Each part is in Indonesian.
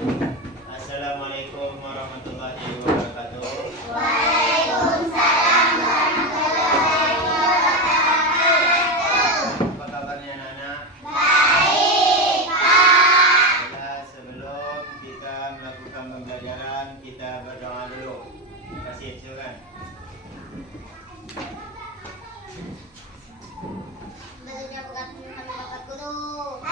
Assalamualaikum warahmatullahi wabarakatuh. Waalaikumsalam warahmatullahi wabarakatuh. Apa kabarnya anak-anak? Baik, Pak. Baiklah, sebelum kita melakukan pembelajaran, kita berdoa dulu. Terima kasih, silakan. Baca bukan kami Bapak Guru.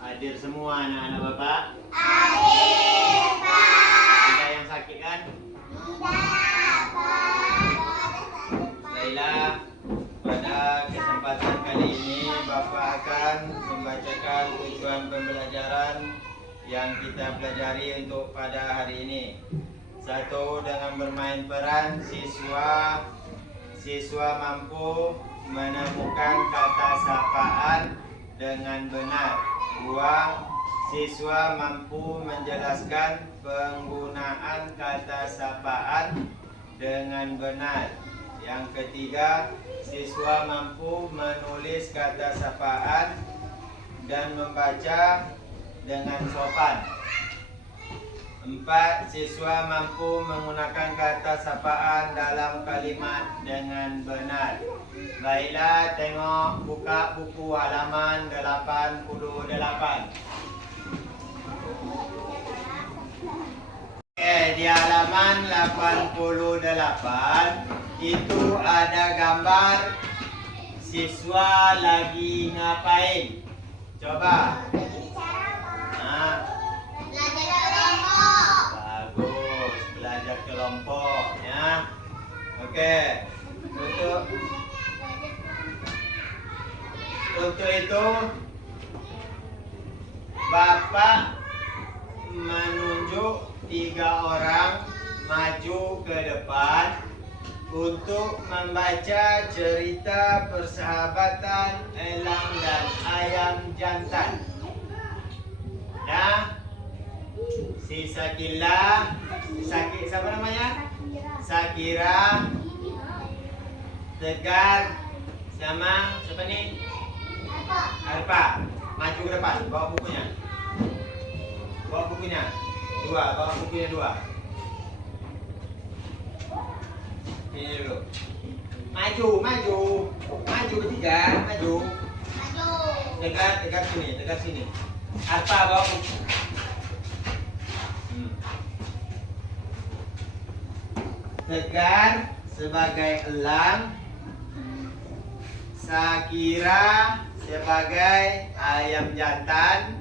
Hadir semua anak-anak Bapak. Hadir, Pak. Ada yang sakit kan? Tidak, Pak. Baiklah, pada kesempatan kali ini Bapak akan membacakan tujuan pembelajaran yang kita pelajari untuk pada hari ini. Satu, dengan bermain peran siswa mampu menemukan kata sapaan dengan benar. Dua, siswa mampu menjelaskan penggunaan kata sapaan dengan benar. Yang ketiga, siswa mampu menulis kata sapaan dan membaca dengan sopan. Empat, siswa mampu menggunakan kata sapaan dalam kalimat dengan benar. Baiklah, tengok, buka buku halaman 88. Di halaman 88 itu ada gambar siswa lagi ngapain? Coba. Nah, bagus, belajar kelompok ya. Oke. Untuk itu Bapak menunjuk 3 orang maju ke depan untuk membaca cerita persahabatan elang dan ayam jantan. Ya, si Sakila, siapa namanya? Sakira, Tegar, sama siapa nih? Arpa. Maju ke depan, bawa bukunya. Bawa bukunya. Bawa bukunya 2. Ini dulu. Maju bertiga, maju. dekat sini. Apa bawa buku? Tegar sebagai elang, Sakira sebagai ayam jantan,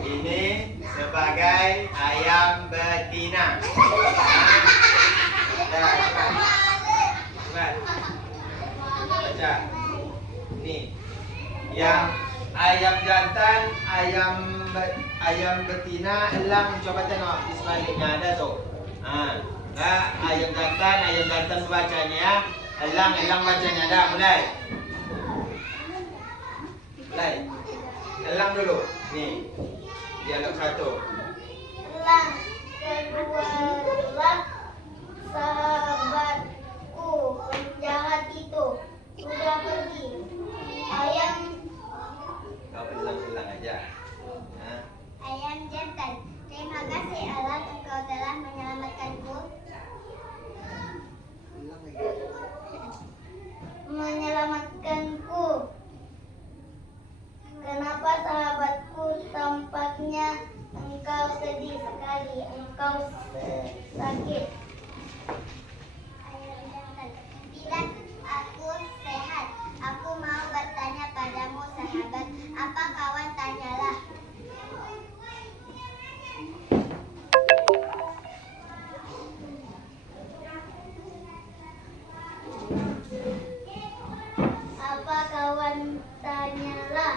ini sebagai ayam betina. Cepat. Baca. Nih, yang ayam jantan, ayam betina, elang. Coba tengok di sebaliknya ada tuh. Nah, ayam jantan bacanya ya. Elang bacanya. Dah, mulai. Elang dulu. Nih, dialog 1. Elang kedua elang, sahabatku penjahat itu sudah pergi. Ayam Kau elang aja. Nah, ayam jantan, terima kasih elang, engkau telah menyelamatkanku. Kenapa sahabatku, tampaknya engkau sedih sekali, engkau sakit. Ayam jantan, tidak, aku sehat. Aku mau bertanya padamu sahabat, apa kawan, tanyalah. Apa kawan, tanyalah.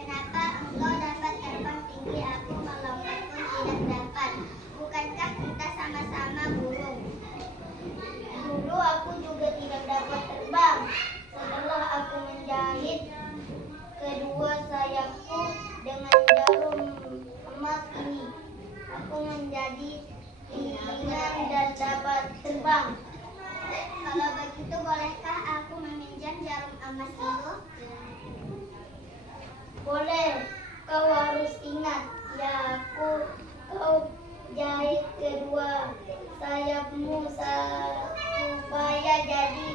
Kenapa engkau dapat terbang tinggi, aku melompat pun tidak dapat? Bukankah kita sama-sama burung? Dulu aku juga tidak dapat terbang. Setelah aku menjahit kedua sayapku dengan jarum emas ini, aku menjadi ringan dan dapat terbang. Kalau begitu, bolehkah aku meminjam jarum emas itu? Boleh, kau harus ingat ya, kau jahit kedua sayapmu supaya jadi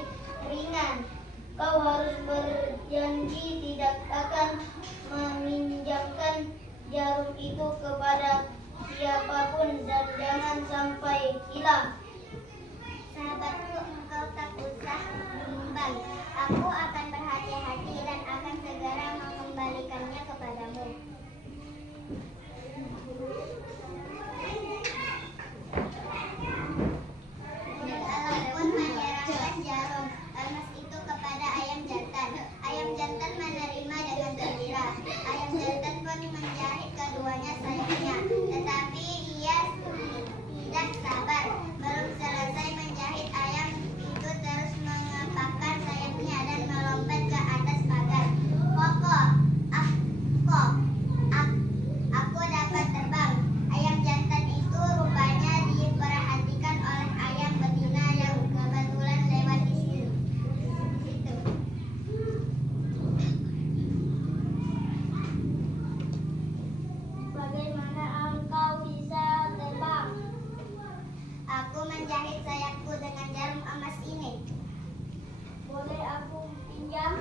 ringan. Kau harus berjanji tidak akan meminjamkan jarum itu kepada siapapun dan jangan sampai hilang. Sahabatku, engkau tak usah bimbang. Aku akan berhati-hati dan akan segera mengembalikannya kepadamu. Elang pun menyerahkan jarum emas itu kepada ayam jantan. Ayam jantan menerima dengan gembira. Ayam jantan pun menjahit keduanya sayapnya, tetapi ia tidak sabar. Belum selesai menjahit, ayam itu terus mengepakkan sayapnya dan melompat ke atas pagar. Aku dapat terbang. Ayam jantan itu rupanya diperhatikan oleh ayam betina yang kebetulan lewat di situ. Bagaimana engkau bisa terbang? Aku menjahit sayapku dengan jarum emas ini. Boleh aku pinjam?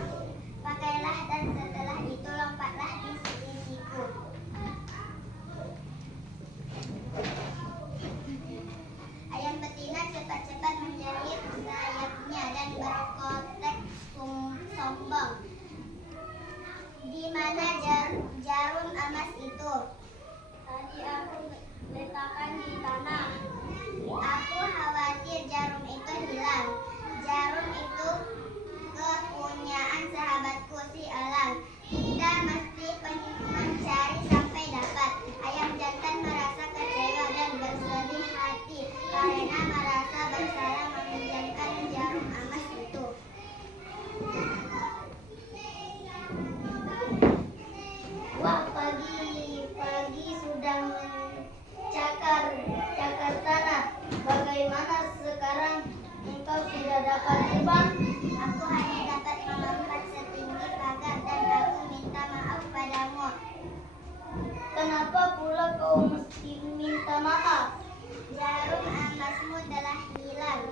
Pakailah dan setelah itu lompatlah di sisiku. Ayam betina cepat-cepat menjahit sayapnya dan berkotek sombong. Di mana jarum emas itu? Tadi aku letakkan di tanah. Aku khawatir jarum itu hilang. Jarum itu kepunyaan sahabatku si elang. Kita mesti mencari sampai dapat. Ayam jantan merasa kecewa dan bersedih hati karena merasa bersalah meminjamkan jarum emas itu. Wah, pagi sudah mencakar tanah. Bagaimana sekarang engkau sudah dapat terbang? Aku hanya dapat melompat setinggi pagar dan aku minta maaf padamu. Kenapa pula kau mesti minta maaf? Jarum emasmu telah hilang.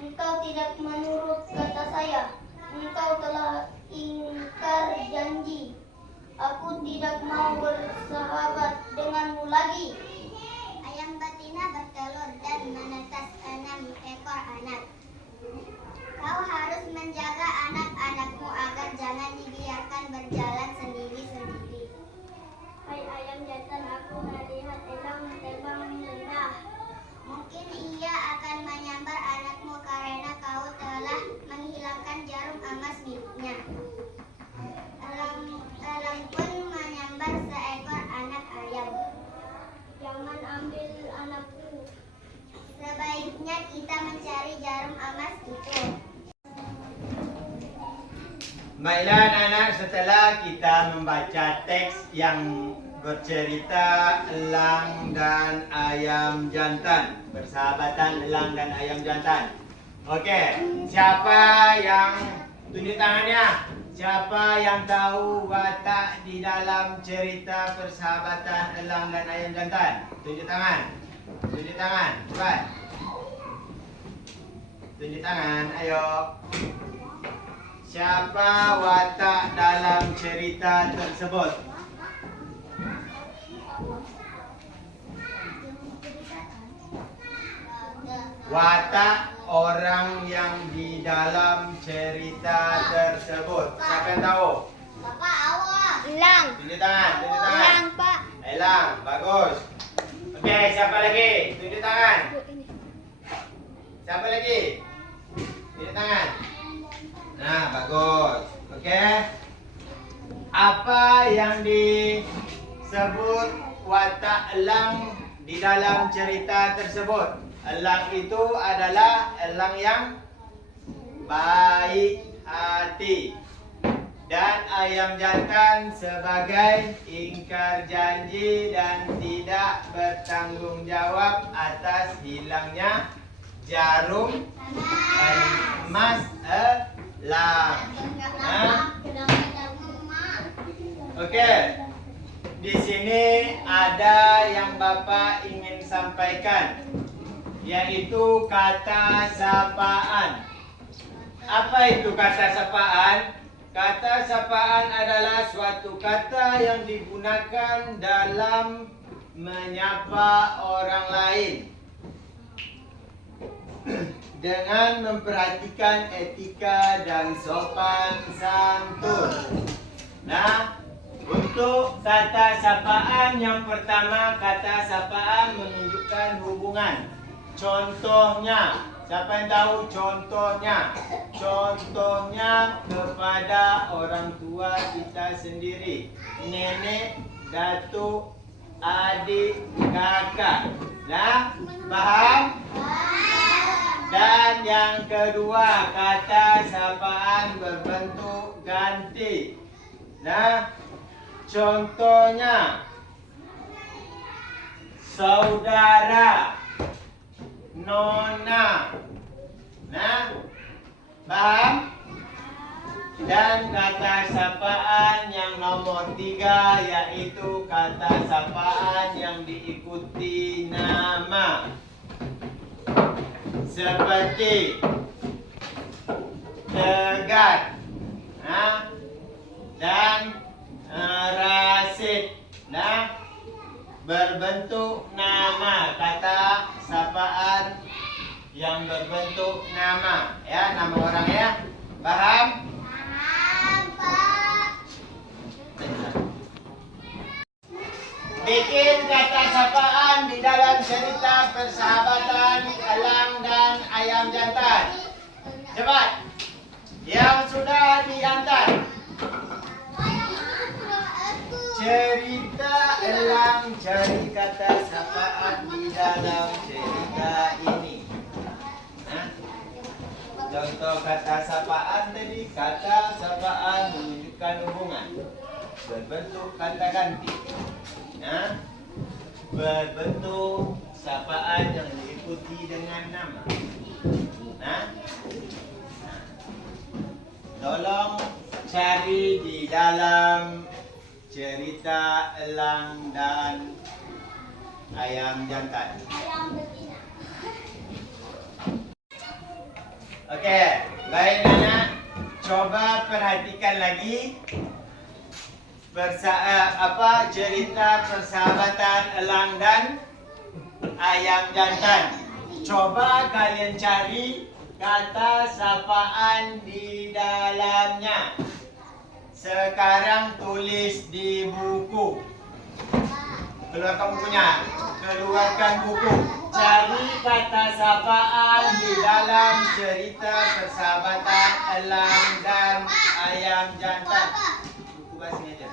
Engkau tidak menurut kata saya. engkau telah ingkar janji. Aku tidak mau bersahabat denganmu lagi. Ayam betina bertelur dan menetas 6 ekor anak. Kau harus menjaga anak-anakmu agar jangan dibiarkan berjalan sendiri-sendiri. Hai ayam jantan, aku melihat elang terbang rendah. Mungkin ia akan menyambar anakmu karena kau telah menghilangkan jarum emas miliknya. Elang pun menyambar seekor anak ayam. Jangan ambil anakku. Sebaiknya kita mencari jarum emas itu. Baiklah anak-anak, setelah kita membaca teks yang bercerita elang dan ayam jantan, persahabatan elang dan ayam jantan. Oke, siapa yang tunjuk tangannya? Siapa yang tahu watak di dalam cerita persahabatan elang dan ayam jantan? Tunjuk tangan. Tunjuk tangan, cepat. Tunjuk tangan, ayo. Siapa watak dalam cerita tersebut? Watak orang yang di dalam cerita tersebut. Siapa yang tahu? Bapak awak. Elang. Tunjuk tangan, tunjuk tangan. Elang, Pak. Elang, bagus. Oke, siapa lagi? Tunjuk tangan. Siapa lagi? Tunjuk tangan. Nah, bagus. Oke. Apa yang disebut watak elang di dalam cerita tersebut? Elang itu adalah elang yang baik hati. Dan ayam jantan sebagai ingkar janji dan tidak bertanggung jawab atas hilangnya jarum emas elang. Oke. Di sini ada yang Bapak ingin sampaikan, yaitu kata sapaan. Apa itu kata sapaan? Kata sapaan adalah suatu kata yang digunakan dalam menyapa orang lain dengan memperhatikan etika dan sopan santun. Nah, untuk kata sapaan yang pertama, kata sapaan menunjukkan hubungan. Contohnya, siapa yang tahu contohnya? Contohnya kepada orang tua kita sendiri. Nenek, datuk, adik, kakak. Nah, paham? Dan yang kedua, kata sapaan berbentuk ganti. Nah, contohnya saudara, nona. Nah, paham? Dan kata sapaan yang nomor 3 yaitu kata sapaan yang diikuti nama. Seperti tegar, nah, dan Rasid. Nah, berbentuk nama, kata sapaan yang berbentuk nama, ya, nama orang, ya. Paham? Paham, Pak. Bikin kata sapaan di dalam cerita persahabatan elang dan ayam jantan. Cepat. Yang sudah diantar. Cerita elang cari kata sapaan di dalam cerita ini. Nah, contoh kata sapaan tadi, kata sapaan menunjukkan hubungan, berbentuk kata ganti. Nah, berbentuk sapaan yang diikuti dengan nama. Nah, tolong cari di dalam cerita elang dan ayam jantan. Ayam betina. Oke, baik anak. Coba perhatikan lagi cerita persahabatan elang dan ayam jantan. Coba kalian cari kata sapaan di dalamnya. Sekarang tulis di buku. Keluarkan bukunya. Keluarkan buku. Cari kata sapaan di dalam cerita persahabatan elang dan ayam jantan. Buku bahasa aja.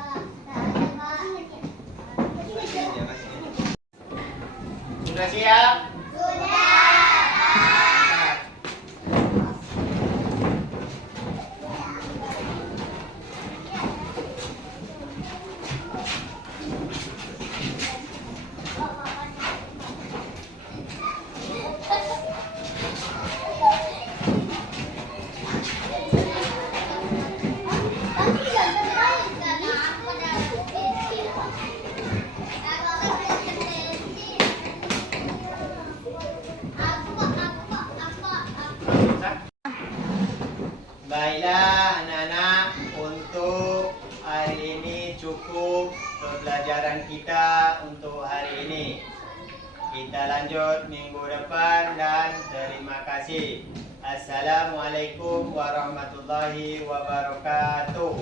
Sudah siap? Baiklah anak-anak, untuk hari ini cukup pembelajaran kita untuk hari ini. Kita lanjut minggu depan dan terima kasih. Assalamualaikum warahmatullahi wabarakatuh.